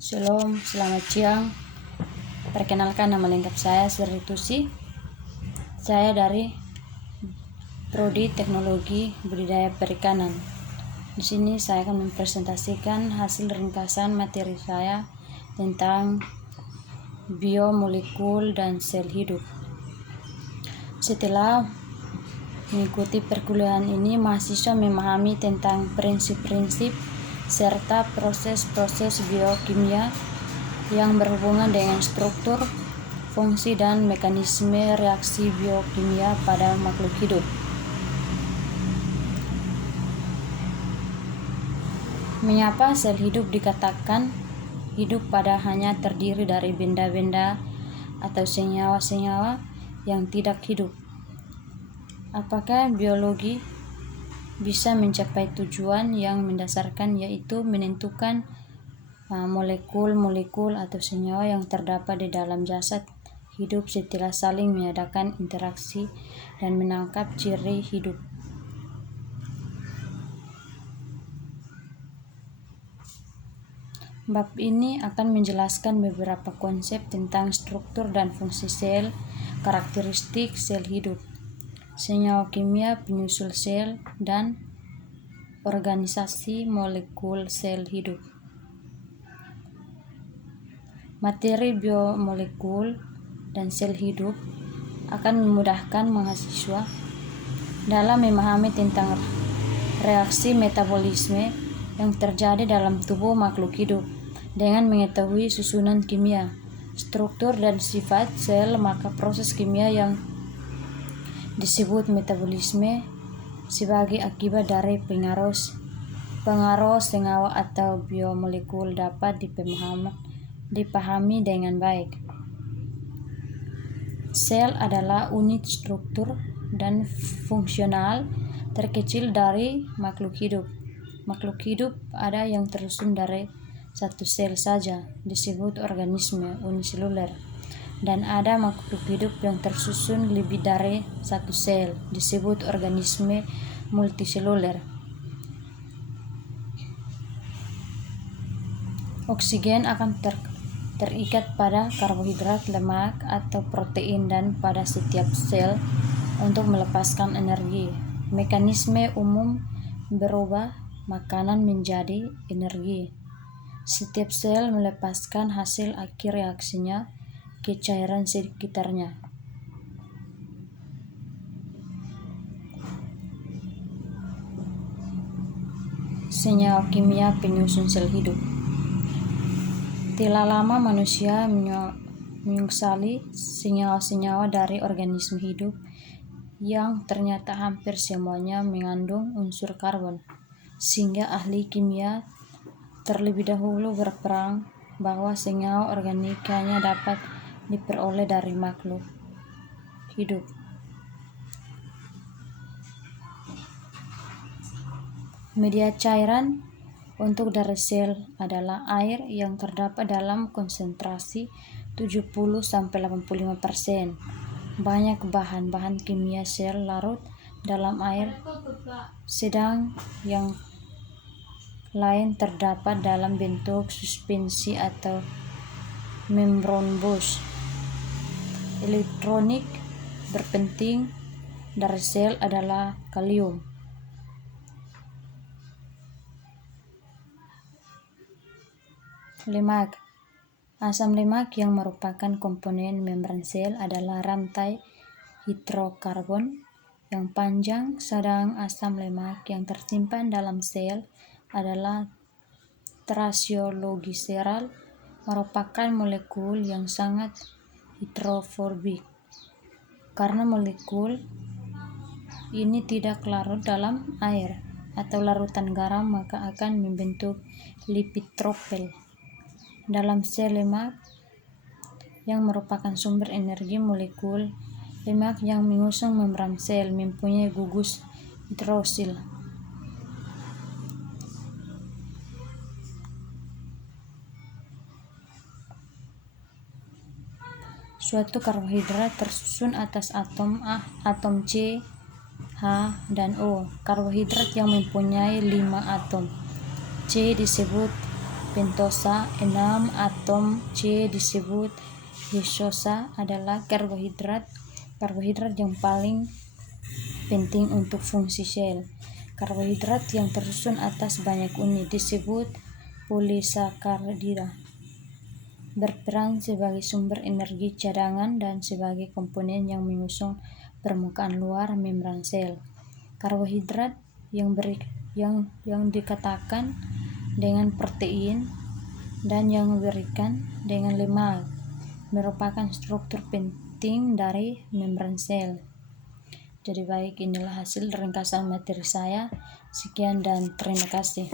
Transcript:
Shalom, selamat siang. Perkenalkan, nama lengkap saya Sri Tusi. Saya dari Prodi Teknologi Budidaya Perikanan. Di sini saya akan mempresentasikan hasil ringkasan materi saya tentang biomolekul dan sel hidup. Setelah mengikuti perkuliahan ini, mahasiswa memahami tentang prinsip-prinsip serta proses-proses biokimia yang berhubungan dengan struktur, fungsi, dan mekanisme reaksi biokimia pada makhluk hidup. Mengapa sel hidup dikatakan hidup pada hanya terdiri dari benda-benda atau senyawa-senyawa yang tidak hidup? Apakah biologi bisa mencapai tujuan yang mendasarkan, yaitu menentukan molekul-molekul atau senyawa yang terdapat di dalam jasad hidup setelah saling mengadakan interaksi dan menangkap ciri hidup? Bab ini akan menjelaskan beberapa konsep tentang struktur dan fungsi sel, karakteristik sel hidup, senyawa kimia penyusul sel, dan organisasi molekul sel hidup. Materi biomolekul dan sel hidup akan memudahkan mahasiswa dalam memahami tentang reaksi metabolisme yang terjadi dalam tubuh makhluk hidup. Dengan mengetahui susunan kimia, struktur, dan sifat sel, maka proses kimia yang disebut metabolisme sebagai akibat dari pengaruh senyawa atau biomolekul dapat dipahami dengan baik. Sel adalah unit struktur dan fungsional terkecil dari makhluk hidup. Makhluk hidup ada yang tersusun dari satu sel saja, disebut organisme uniseluler, dan ada makhluk hidup yang tersusun lebih dari satu sel, disebut organisme multiseluler. Oksigen akan terikat pada karbohidrat, lemak, atau protein dan pada setiap sel untuk melepaskan energi. Mekanisme umum berubah makanan menjadi energi. Setiap sel melepaskan hasil akhir reaksinya ke cairan sekitarnya. Senyawa kimia penyusun sel hidup. Telah lama manusia menyeksali senyawa-senyawa dari organisme hidup yang ternyata hampir semuanya mengandung unsur karbon, sehingga ahli kimia terlebih dahulu berperang bahwa senyawa organik hanya dapat diperoleh dari makhluk hidup. Media cairan untuk dari sel adalah air yang terdapat dalam konsentrasi 70-85%. Banyak bahan-bahan kimia sel larut dalam air, sedang yang lain terdapat dalam bentuk suspensi atau membranous. Elektronik berpenting dari sel adalah kalium. Lemak. Asam lemak yang merupakan komponen membran sel adalah rantai hidrokarbon yang panjang, sedang asam lemak yang tersimpan dalam sel adalah trasilogliserol, merupakan molekul yang sangat hidrofobik. Karena molekul ini tidak larut dalam air atau larutan garam, maka akan membentuk lipid tropel dalam sel lemak yang merupakan sumber energi. Molekul lemak yang mengusung membran sel mempunyai gugus hidroksil. Suatu karbohidrat tersusun atas atom C, H, dan O. Karbohidrat yang mempunyai 5 atom C disebut pentosa, 6 atom C disebut glukosa adalah karbohidrat yang paling penting untuk fungsi sel. Karbohidrat yang tersusun atas banyak unit disebut polisakarida, berperan sebagai sumber energi cadangan dan sebagai komponen yang mengusung permukaan luar membran sel. Karbohidrat yang dikatakan dengan protein dan yang berikan dengan lemak merupakan struktur penting dari membran sel. Jadi baik, inilah hasil ringkasan materi saya. Sekian dan terima kasih.